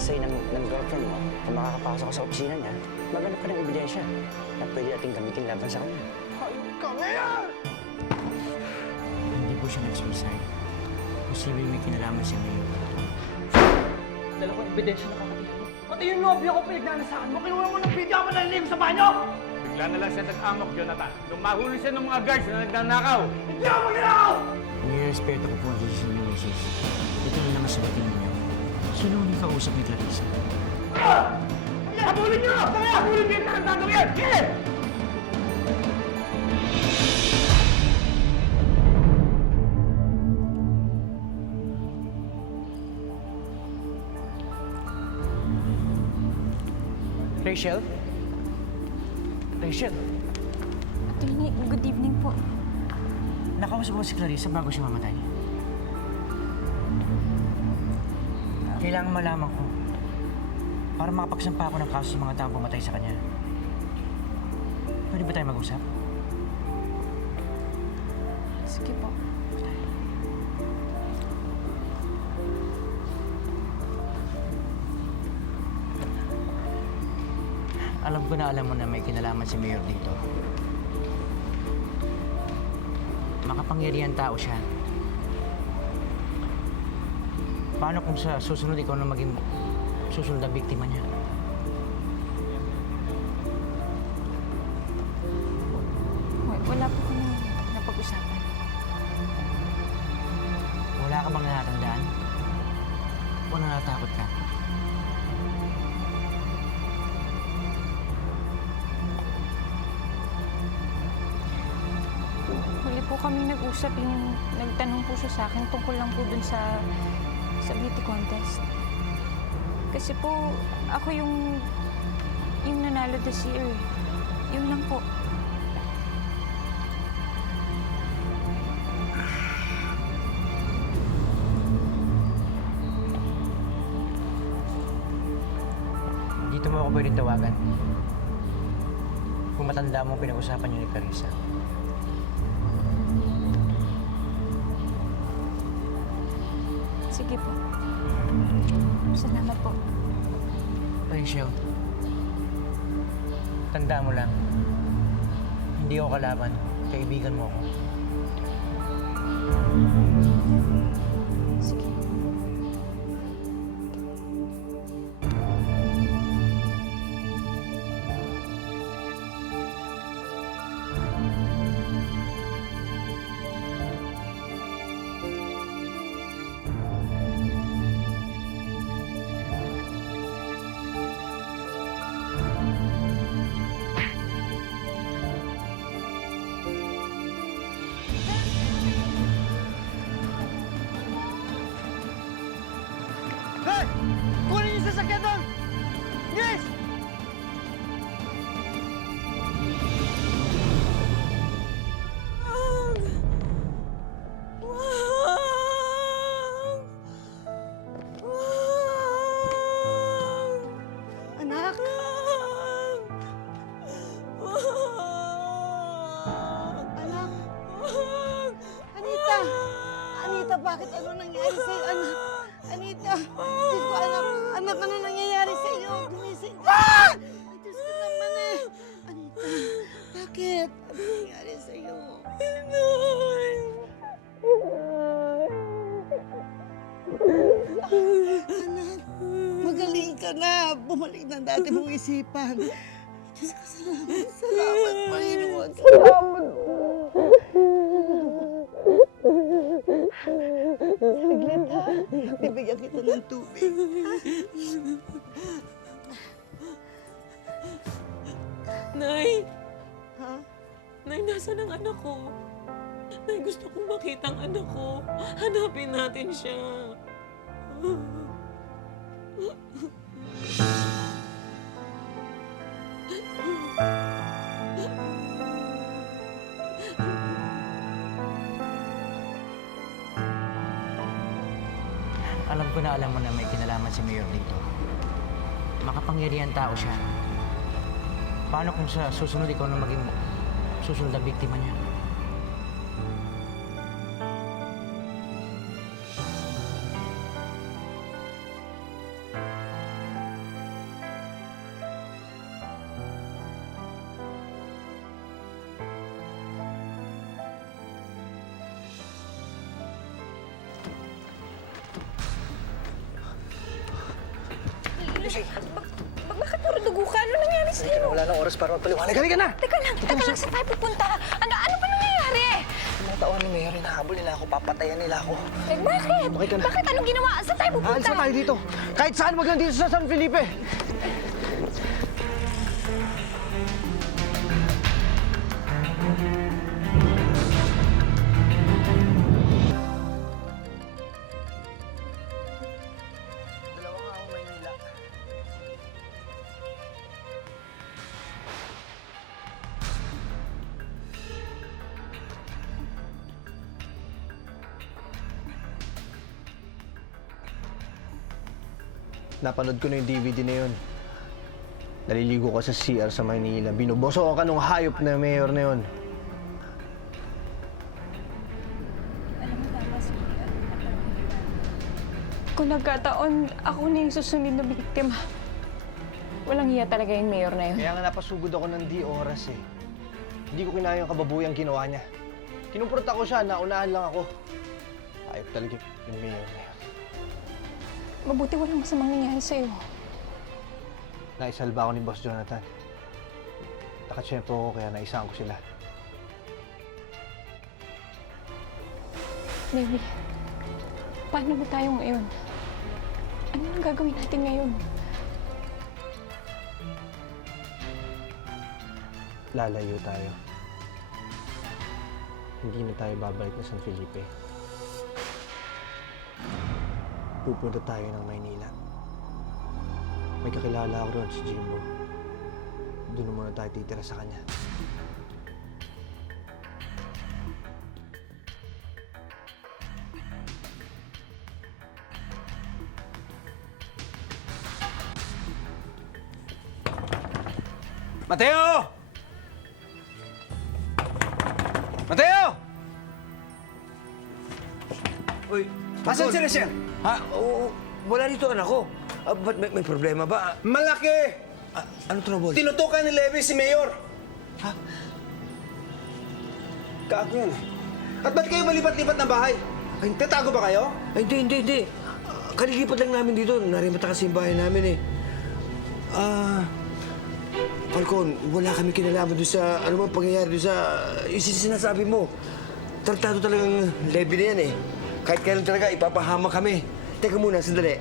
say ng girlfriend mo, kung makakapasok ka sa opisina niya, maghanap ka ng ebidensya na pwede nating gamitin laban sa kanya. Hayop ka, Mayor! Hindi po siya nag-suicide. Posibleng may kinalaman siya ngayon. Dala ko ebidensya na kakatihan mo. Pati yung nobyo ko pinagnanasaan mo, kinuha mo ng video mo nalilim sa banyo! Bigla na lang siya nag-amok, Jonathan. Nung mahuli siya ng mga guards na nagnanakaw. Hindi ako magnanakaw! Nirespeto ko po ang desisyon ni Mrs. Ito na naman sagutin ninyo. Sino ang kausap ni Clarissa? Habulin niyo! Kaya habulin niyo yung tarantadong yan! Sige! Rachel? Rachel? Attorney, good evening po. Nakausap mo si Clarissa bago siya mamatay. Kailangan malaman ko para makapagsampa ako ng kaso sa mga taong pumatay sa kanya. Pwede ba tayo mag-usap? Sige po. Alam ko na alam mo na may kinalaman si Mayor dito. Makapangyarihan tao siya. Paano kung sa susunod ikaw na maging susunod na biktima niya? Wala po kami napag-usapan. Wala ka bang natatandaan? O natatakot ka? Huli po kami nag-usap, yung nagtanong po siya sa akin tungkol lang po dun sa beauty contest. Kasi po, ako yung nanalo this year. Yun lang po. Dito mo ako pwedeng tawagan. Kung matanda mo pinag-usapan niyo ni Clarissa. Sige po. Salamat po. Rachel, tanda mo lang, hindi ako kalaban, kaibigan mo ako. Sige. Hey! Kunin yung sasakyan doon! Yes! Anak! Anak! Anita! Anita, bakit ano nangyari sa'yo, anak? Anita! Diyos ko, anak! Anak, ano nangyayari sa'yo? Gumising ka! Ay, Diyos ko naman eh! Anita, bakit? Ano nangyari sa'yo? Anak, magaling ka na. Bumalik ng dati mong isipan. Diyos ko, salamat. Salamat, Panginoon. Salamat po. Saglit ha. Bibigyan kita ng tubig. Nay! Ha? Nay, nasaan ang anak ko? Nay, gusto kong makita ang anak ko. Hanapin natin siya. Alam ko na alam mo na may kinalaman si Mayor dito. Makapangyarihan tao siya. Paano kung sa susunod ikaw na maging susunod na biktima niya? Lucy! Bakit puro dugo ka? Ano nangyari sa'yo? Wala nang oras para magpaliwanag. Halika na! Teka lang, saan tayo pupunta? Ano ba nangyayari? Mga tao ni Mayor, hinahabol nila ako. Papatayan nila ako. Eh, bakit? Okay ka na. Bakit? Anong ginawa? Saan tayo pupunta? Aalis na tayo dito. Kahit saan, wag lang dito sa San Felipe. Dalawa nga ako Maynila. Napanood ko na yung DVD na yun. Naliligo ka sa CR sa Maynila. Binuboso ka nung hayop na mayor na yun. Kung nagkataon, ako na yung susunod na biktima. Walang hiya talaga yung mayor na yun. Kaya nga napasugod ako ng di oras eh. Hindi ko kinaya yung kababuyang ginawa niya. Kinumprot ako siya, naunahan lang ako. Hayop talaga yung mayor na yun. Mabuti walang masamang nangyari sa'yo. Naisalba ako ni Boss Jonathan. Nakatsyempo ako kaya naisaan ko sila. Baby, paano ba tayo ngayon? Ano nang gagawin natin ngayon? Lalayo tayo. Hindi na tayo babalik na San Felipe. Pupunta tayo ng Maynila. May kakilala ako doon, si Jimbo. Doon muna tayo titira sa kanya. Mateo! Mateo! Uy, Asan si Rachel? Ha? Oo, wala dito anak ko. Ba't may problema ba? Malaki! Ano trouble? Tinutukan ni Levi si Mayor. Ha? Kago yan. At ba't kayo malipat-lipat ng bahay? Ay, tatago ba kayo? Ay, hindi. Kalilipat lang namin dito. Narimata kasi yung bahay namin eh. Falcon, wala kami kinalaman doon sa ano bang pangyayari doon sa yung sinasabi mo. Tartado talagang Levi na yan eh. Kahit kailan talaga, ipapahama kami. Teka muna, sandali.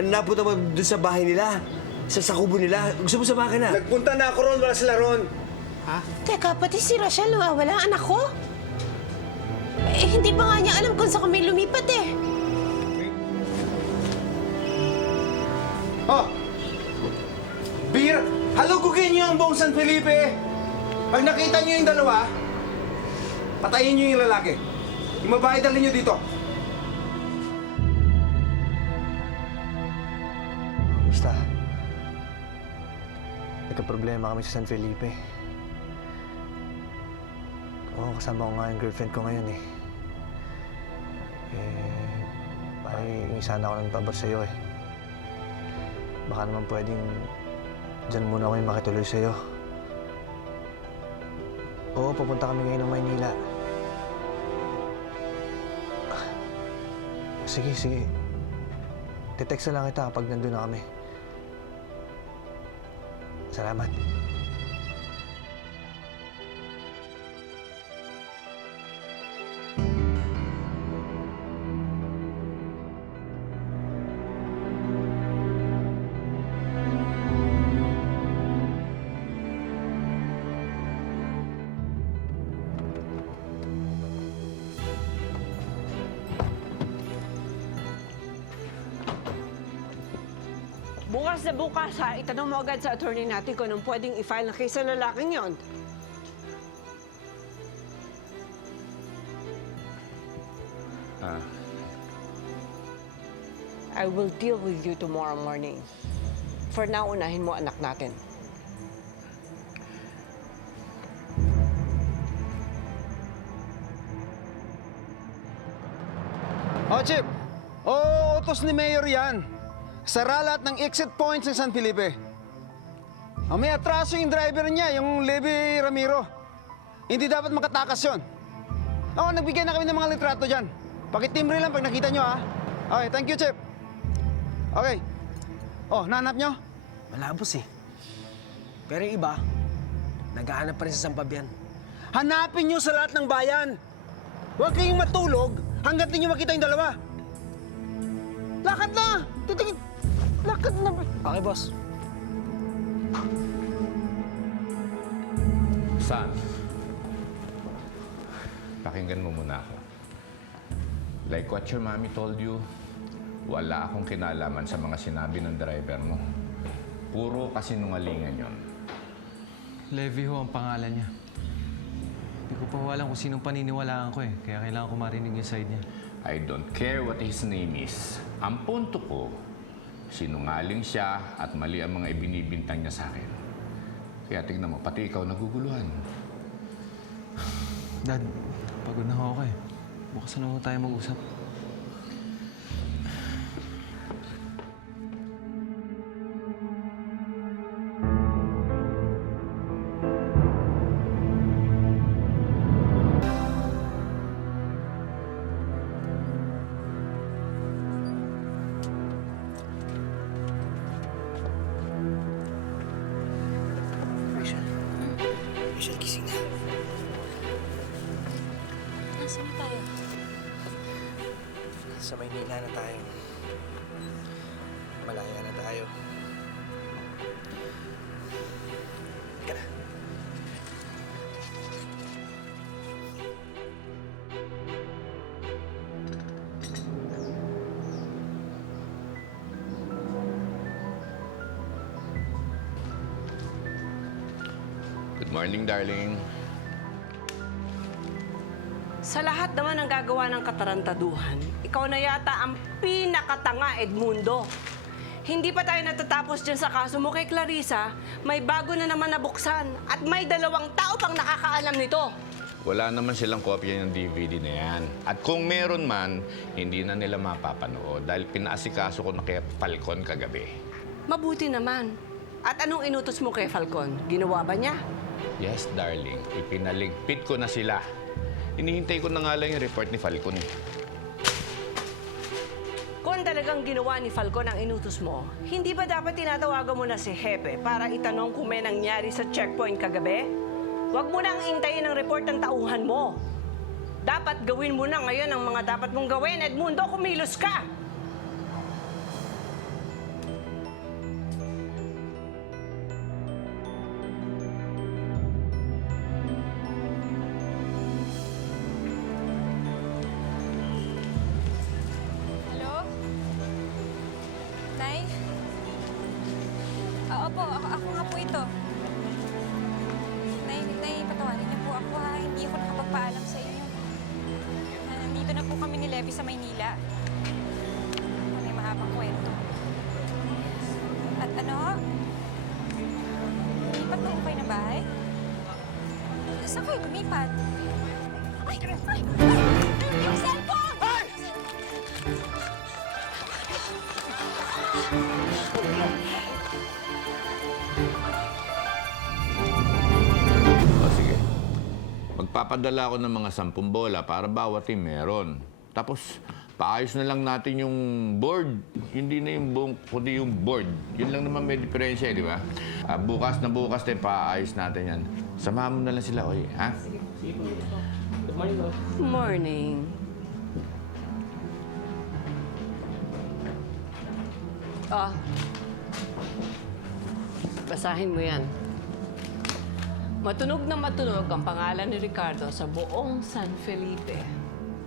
Napunta mo doon sa bahay nila? Sa sakubo nila? Gusto mo samahan ka na? Nagpunta na ako ron, wala sila ron. Teka, pati si Rachel nawawala ang anak ko? Eh, hindi pa nga niya alam kung saan kami lumipat eh. Oh! Beer! Halugugin niyo ang buong San Felipe! Pag nakita niyo yung dalawa, patayin niyo yung lalaki. Yung babae dalhin niyo dito. Basta, nagka-problema kami sa San Felipe. Oo, kasama ko nga yung girlfriend ko ngayon eh. Hingi sana ako ng pabor sa'yo eh. Baka naman pwedeng dyan muna ako yung makituloy sa'yo. Oo, pupunta kami ngayon ng Maynila. Sige. Te-text na lang kita kapag nandun na kami. Salamat. Bukas na bukas ha, itanong mo agad sa attorney natin kung anong pwedeng i-file na case sa lalaking yon. I will deal with you tomorrow morning. For now, unahin mo anak natin. Oh, Chip! Utos ni Mayor yan. Sara lahat ng exit points ng San Felipe. May atraso yung driver niya, yung Levi Ramiro. Hindi dapat makatakas yun. Nagbigay na kami ng mga litrato dyan. Pakitimbre lang pag nakita nyo, ha? Okay, thank you, Chip. Okay. Oh, nanap nyo? Wala, boss eh. Pero yung iba, naghahanap pa rin sa Sampabian. Hanapin nyo sa lahat ng bayan. Huwag kayong matulog hanggat di nyo makita yung dalawa. Lakad na! Titingin! Lakad na! Okay, boss. Son, pakinggan mo muna ako. Like what your mommy told you, wala akong kinalaman sa mga sinabi ng driver mo. Puro kasinungalingan yon. Levi ho ang pangalan niya. Hindi ko pa alam kung sinong paniniwalaan ko eh. Kaya kailangan ko marinig yung side niya. I don't care what his name is. Ang punto ko, sinungaling siya at mali ang mga ibinibintang niya sa akin. Kaya tingnan mo, pati ikaw naguguluhan. Dad, pagod na ako eh. Bukas na naman tayo mag-usap. Rachel, gising na. Nasaan na tayo? Sa Maynila na tayo. Malaya na tayo. Ka na. Good morning, darling. Sa lahat naman ng gagawa ng katarantaduhan, ikaw na yata ang pinakatanga, Edmundo. Hindi pa tayo natatapos dyan sa kaso mo kay Clarissa, may bago na naman nabuksan at may 2 tao pang nakakaalam nito. Wala naman silang kopya ng DVD na yan. At kung meron man, hindi na nila mapapanood dahil pinaasikaso ko na kay Falcon kagabi. Mabuti naman. At anong inutos mo kay Falcon? Ginawa ba niya? Yes, darling. Ipinaligpit ko na sila. Hinihintay ko na nga lang yung report ni Falcon. Kung talagang ginawa ni Falcon ang inutos mo, hindi ba dapat tinatawagan mo na si Hepe para itanong kung may nangyari sa checkpoint kagabi? Huwag mo nang intayin ang report ng tauhan mo. Dapat gawin mo na ngayon ang mga dapat mong gawin, Edmundo, kumilos ka! Hello? Nay? Opo, ako nga po ito. Nay, patawarin niyo po ako ha. Hindi ako nakapagpaalam sa inyo. Nandito na po kami ni Levi sa Maynila. May mahabang kwento. At ano? Lumipat na po kayo ng bahay? Saan kayo lumipat? Ay! Yung cellphone! O sige. Magpapadala ako ng mga 10 bola para bawat team meron. Tapos, paayos na lang natin yung board. Hindi na yung buong, kundi yung board. Yun lang naman may diferensya, di ba? Bukas na bukas tayo paayos natin yan. Samahan mo na lang sila, oy, ha? Morning. Ah. Basahin mo yan. Matunog na matunog ang pangalan ni Ricardo sa buong San Felipe.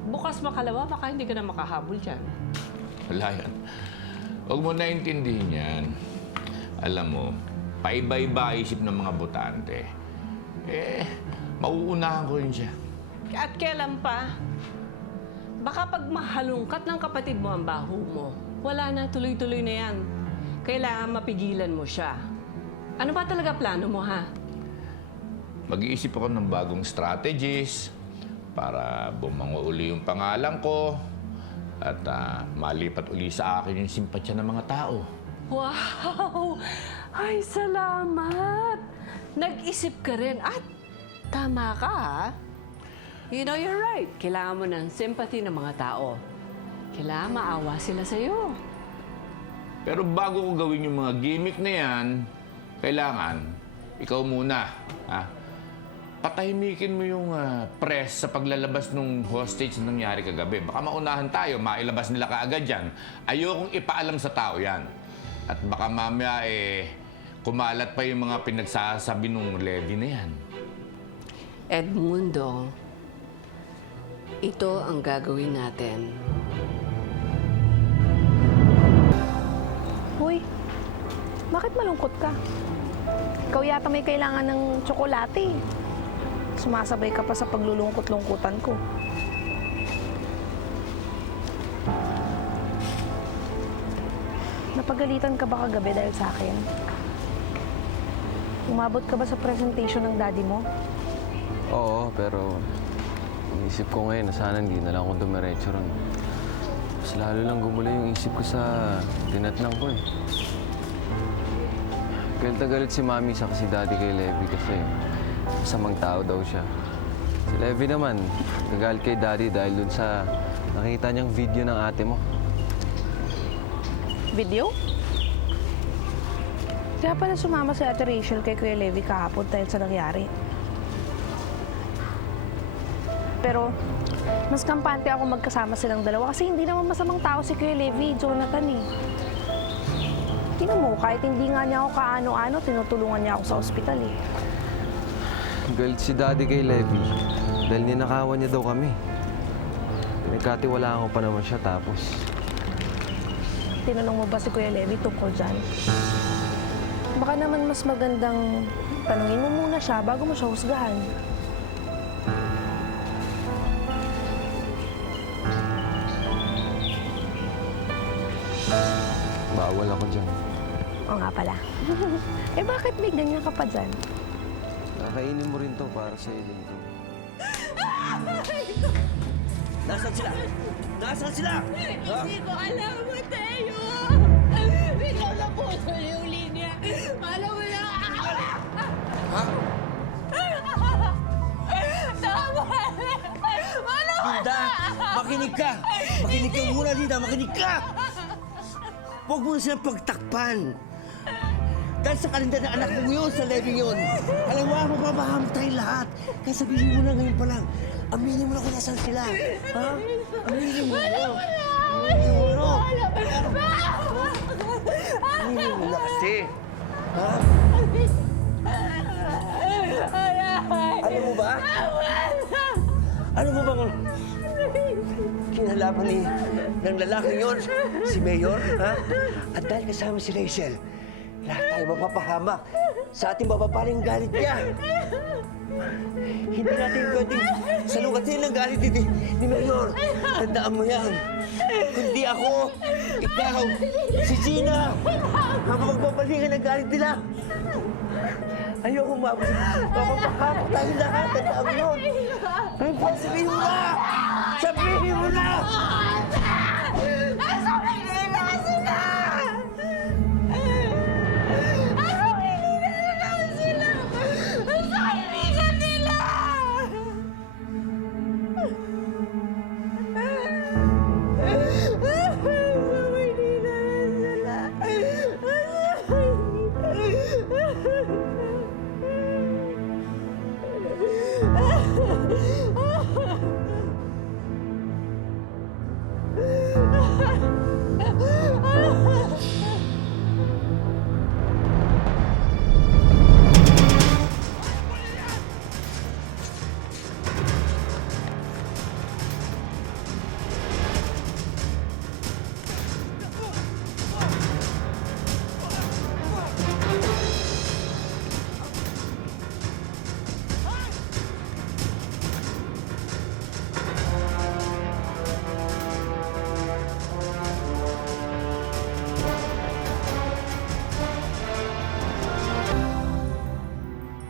Bukas makalawa, baka hindi ka na makahabol dyan. Wala yan. Huwag mo naintindihin yan. Alam mo, paiba-iba isip ng mga botante. Mauunahan ko rin siya. At kailan pa? Baka pag mahalungkat ng kapatid mo ang baho mo, wala na, tuloy-tuloy na yan. Kailangan mapigilan mo siya. Ano ba talaga plano mo, ha? Mag-iisip ako ng bagong strategies para bumango uli yung pangalan ko at malipat uli sa akin yung simpatsya ng mga tao. Wow! Ay, salamat! Nag-isip ka rin at tama ka, ha? You know, you're right. Kailangan mo ng sympathy ng mga tao. Kailangan maawa sila sa'yo. Pero bago ko gawin yung mga gimmick na yan, kailangan, ikaw muna, ha? Patahimikin mo yung press sa paglalabas ng hostage na nangyari kagabi. Baka maunahan tayo, mailabas nila kaagad yan. Ayokong ipaalam sa tao yan. At baka mamaya, kumalat pa yung mga pinagsasabi ng Levi na yan. Edmundo, ito ang gagawin natin. Hoy, bakit malungkot ka? Ikaw yata may kailangan ng tsokolate. Sumasabay ka pa sa paglulungkot-lungkutan ko. Napagalitan ka ba kagabi dahil sa akin? Umabot ka ba sa presentation ng daddy mo? Oo, pero inisip ko ngayon na sana hindi na lang ako dumiretso ron. Mas lalo lang gumula yung isip ko sa tinatnang ko eh. Galit na galit si Mami sa si Daddy kay Levi kasi masamang tao daw siya. Si Levi naman, nagalit kay Daddy dahil dun sa nakita niyang video ng ate mo. Video? Kaya pala sumama si Ate Rachel kay Kuya Levi kahapon dahil sa nangyari. Pero mas kampante ako magkasama silang dalawa kasi hindi naman masamang tao si Kuya Levi, Jonathan eh. Tingnan mo, kahit hindi nga niya ako kaano-ano, tinutulungan niya ako sa ospital eh. Galit si Daddy kay Levi dahil ninakawan niya daw kami. Pinagkatiwalaan ko pa naman siya tapos Tinanong mo ba si Kuya Levi tungkol dyan? Baka naman mas magandang tanungin mo muna siya bago mo siya husgahan. bawal ako dyan. Oo nga pala. Eh bakit may ganyan ka pa dyan? Nakainin mo rin to para sa din to. Nasaan sila? Nasaan sila? Hindi ko alam, Mateo! Biglang naputol yung linya. Alam mo na! Ha? Tama! Linda, makinig ka! Makinig ka muna, Linda! Makinig ka! Huwag mo na silang pagtakpan. Dahil sa kalinda ng anak mo yun, sa Levi yun. Alam mo, mapapahamak tayong lahat. Kaya sabihin mo na ngayon pa lang, aminin mo na kung nasaan sila. Ha? Aminin mo. Aminin mo na. Aminin mo na kasi. Ha? Alam mo ba? Alam mo bang kinalaman ng lalaking yun, si Mayor, ha? At dahil kasama si Rachel, lahat tayo mapapahamak sa ating mapapaling galit niya. Hindi natin pwedeng salugatin ang galit ni Mayor. Tandaan mo yan. Kundi ako, ikaw, si Gina, ang magpapalingan ng galit nila. Ayoko mapapahamak tayo lahat. Tandaan mo yun. Sabihin mo na! Sabihin mo na!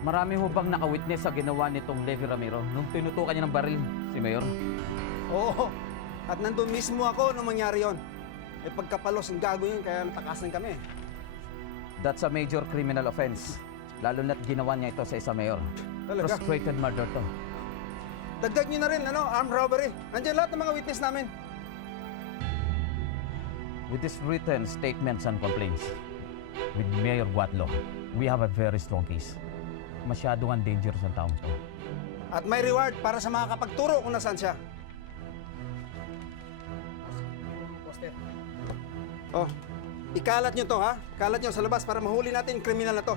Marami ho bang naka-witness sa ginawa nitong Levi Ramiro nung tinutukan niya ng baril si Mayor? Oo. At nandun mismo ako nung mangyari yon. Eh pagkapalos ang gagawin kaya natakasan kami. That's a major criminal offense. Lalo na't ginawa niya ito sa isa Mayor. Talaga? Frustrated murder to. Dagdag nyo na rin, armed robbery. Nandiyan lahat ng mga witness namin. with these written statements and complaints, with Mayor Guatlo, we have a very strong case. Masyadong ang dangerous ang taong to. At may reward para sa mga kapagturo kung nasaan siya. Oh, ikalat nyo to ha. Ikalat nyo sa labas para mahuli natin yung kriminal na to.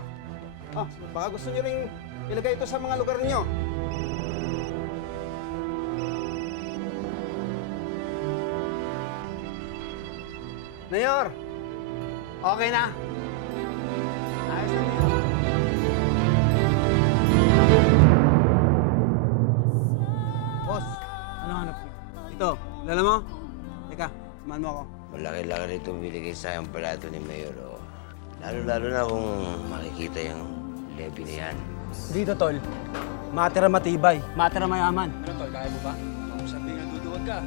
Oh, baka gusto nyo ring ilagay ito sa mga lugar ninyo. Mayor! Okay na? Ayos na, Mayor. Boss, ano hanap niyo? Ito, lala mo? Teka, samahan mo ako. Malaki-laki nito binigay sa yung palato ni Mayor. Oh. Lalo-lalo na kung makikita yung levy na yan. Dito, tol. Matira matibay, matira mayaman. Ano, tol, kaya mo ba? Kung sabihin na duduwag ka.